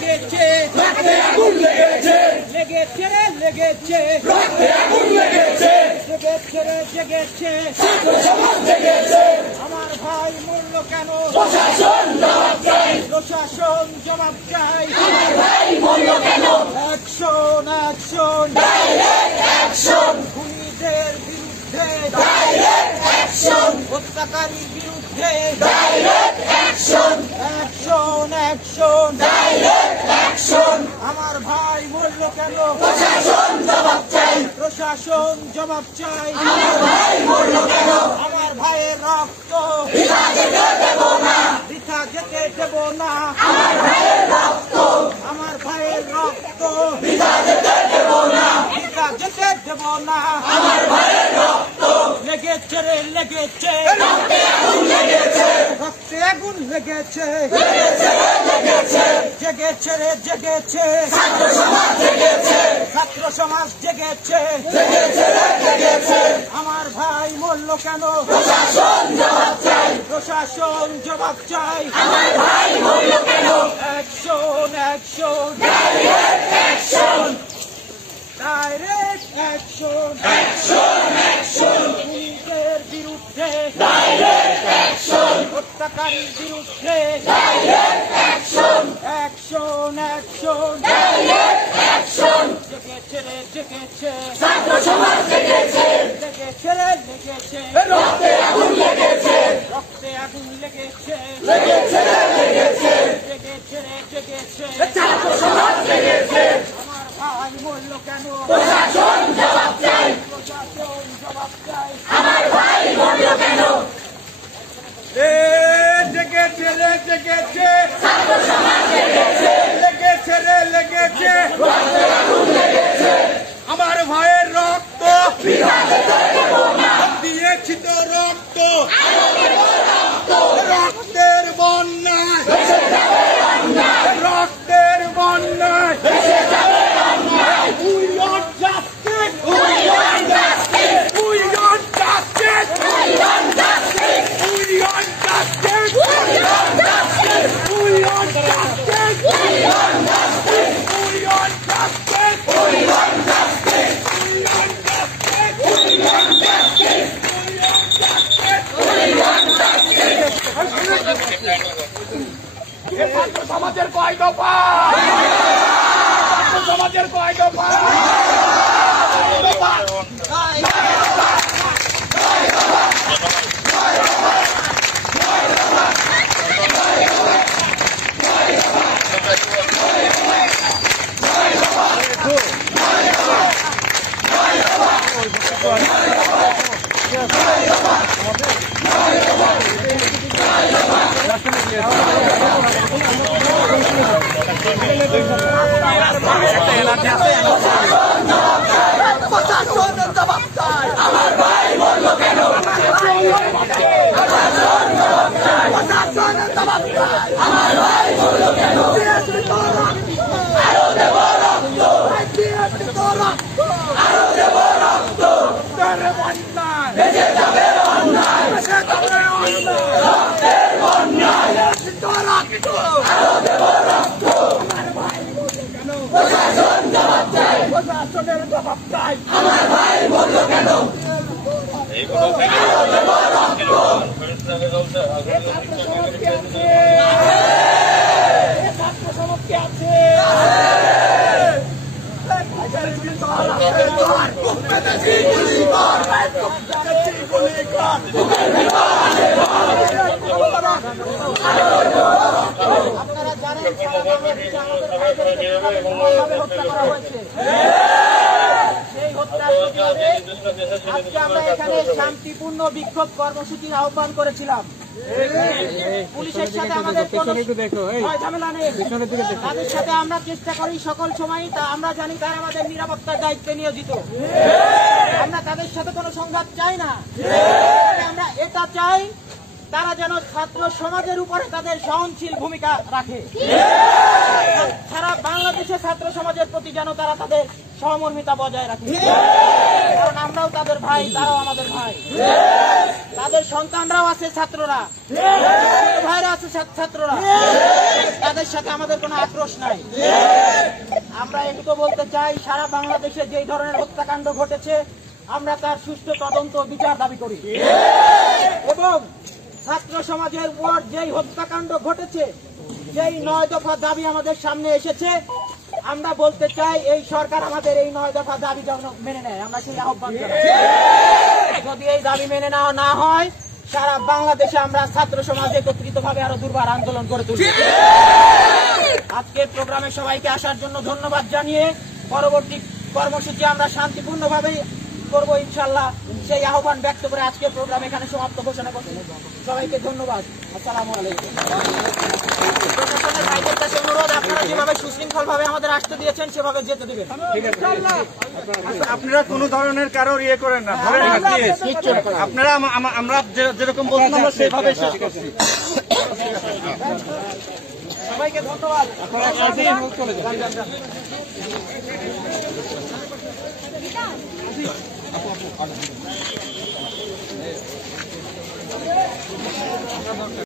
লেগেছে রক্তে আগুন লেগেছে লেগেছে রে লেগেছে রক্তে আগুন লেগেছে লেগেছে রে জেগেছে ছাত্র সমাজ জেগেছে আমার ভাই মরল কেন প্রশাসন জবাব চাই প্রশাসন জবাব চাই আমার ভাই মরল কেন অ্যাকশন অ্যাকশন ডাইরেক্ট অ্যাকশন খুনিদের বিরুদ্ধে ডাইরেক্ট অ্যাকশন হত্যাকারীর বিরুদ্ধে direct action action action direct action আমার ভাই মরল কেন প্রশাসন জবাব চাই প্রশাসন জবাব চাই আমার ভাই মরল কেন আমার ভাইয়ের রক্ত বৃথা যেতে দেব না বৃথা যেতে দেব না আমার ভাইয়ের রক্ত আমার ভাইয়ের রক্ত বৃথা যেতে দেব না বৃথা যেতে দেব না আমার ভাইয়ের রক্ত লেগেছে রে লেগেছে রক্তে আগুন লেগেছে রক্তে আগুন লেগেছে লেগেছে লেগেছে জেগেছে রে জেগেছে ছাত্র সমাজ জেগেছে ছাত্র সমাজ জেগেছে জেগেছে জেগেছে আমার ভাই মরল কেন প্রশাসন জবাব চাই প্রশাসন জবাব চাই আমার ভাই মরল কেন action action direct action direct action action action খুনিদের বিরুদ্ধে ডাইরেক্ট অ্যাকশন হত্যাকারীর বিরুদ্ধে direct action action action direct action জেগেছে রে জেগেছে ছাত্র সমাজ জেগেছে লেগেছে রে লেগেছে রক্তে আগুন লেগেছে রক্তে আগুন লেগেছে লেগেছে লেগেছে জেগেছে রে জেগেছে ছাত্র সমাজ জেগেছে আমার ভাই মরল কেন প্রশাসন জবাব চাই প্রশাসন জবাব চাই আমার ভাই মরল কেন জেগেছে রে জেগেছে ছাত্র সমাজ জেগেছে লেগেছে রে লেগেছে রক্তে আগুন লেগেছে আমার ভাইয়ের রক্ত বৃথা যেতে দেব না দিয়েছি তো রক্ত আরো দেব রক্ত রক্তের বন্যায় ভেসে যাবে অন্যায় রক্তের বন্যায় ভেসে যাবে অন্যায় We want justice! We want justice! We want justice! We want justice! We want justice! We want justice! We want justice! We want justice! We want justice! We want justice! We want justice! We want justice! ছাত্র সমাজের কয় দফা ছাত্র সমাজের কয় দফা প্রশাসনের জবাব চাই আমার ভাই মরল কেন প্রশাসন জবাব চাই প্রশাসনের জবাব চাই আমার ভাই মরল কেন আরো দেব রক্ত আরো দেব রক্ত ভেসে যাবে অন্যায় রক্তের বন্যায় আরো দেব রক্ত প্রশাসন জবাব চাই প্রশাসনের জবাব চাই আমার ভাই মরল কেন আরো দেব রক্ত ছাত্র সমাজকে আছে আপনারা জানেন সারা বাংলাদেশে আমাদের ভাইদেরকে কিভাবে নির্মমভাবে হত্যা করা হয়েছে। সেই হত্যার প্রতিবাদে আজকে আমরা এখানে শান্তিপূর্ণ বিক্ষোভ কর্মসূচির আহ্বান করেছিলাম। পুলিশের সাথে আমাদের কোনো ভয় ঝামেলা নেই, তাদের সাথে আমরা চেষ্টা করি সকল সময়ই, তা আমরা জানি তারা আমাদের নিরাপত্তার দায়িত্বে নিয়োজিত। আমরা তাদের সাথে কোনো সংঘাত চাই না, আমরা এটা চাই তারা যেন ছাত্র সমাজের উপরে তাদের সহনশীল ভূমিকা রাখে। সারা বাংলাদেশে ছাত্র সমাজের প্রতি যেন তারা তাদের সহমর্মিতা বজায় রাখে, কারণ আমরাও তাদের ভাই, তারাও আমাদের ভাই। তাদের সন্তানরাও আছে ছাত্ররা, ভাইরা আছে ছাত্ররা, তাদের তাদের সাথে আমাদের কোনো আক্রোশ নাই। আমরা একটু বলতে চাই, সারা বাংলাদেশে যেই ধরনের হত্যাকাণ্ড ঘটেছে আমরা তার সুষ্ঠু তদন্ত বিচার দাবি করি এবং ছাত্র সমাজের উপর যেই হত্যাকাণ্ড ঘটেছে, যেই 9 দফা দাবি আমাদের সামনে এসেছে, আমরা বলতে চাই এই সরকার আমাদের এই 9 দফা দাবি যেন মেনে নেয়। আমরা সেই আহ্বান জানাই। যদি এই দাবি মেনে নেওয়া না হয়, সারা বাংলাদেশে আমরা ছাত্র সমাজ একত্রিতভাবে আরো দুর্বার আন্দোলন করে তুলব। আজকের প্রোগ্রামে সবাইকে আসার জন্য ধন্যবাদ জানিয়ে পরবর্তী কর্মসূচি আমরা শান্তিপূর্ণভাবে করবো ইনশাল্লাহ, সেই আহ্বান ব্যক্ত করে আজকের প্রোগ্রাম এখানে সমাপ্ত ঘোষণা করছি। সবাইকে ধন্যবাদ। আসসালামু আলাইকুম। প্রশাসনের ভাইদের কাছে অনুরোধ, আপনারা যেভাবে সুশৃঙ্খল ভাবে আমাদের আসতে দিয়েছেন সেভাবে যেতে দিবেন। আপনারা কোন ধরনের কারোর ইয়ে করেন না, ধরেন না, আপনারা আমরা যেরকম বলছেন আমরা সেভাবে শেষ করছি। সবাইকে ধন্যবাদ।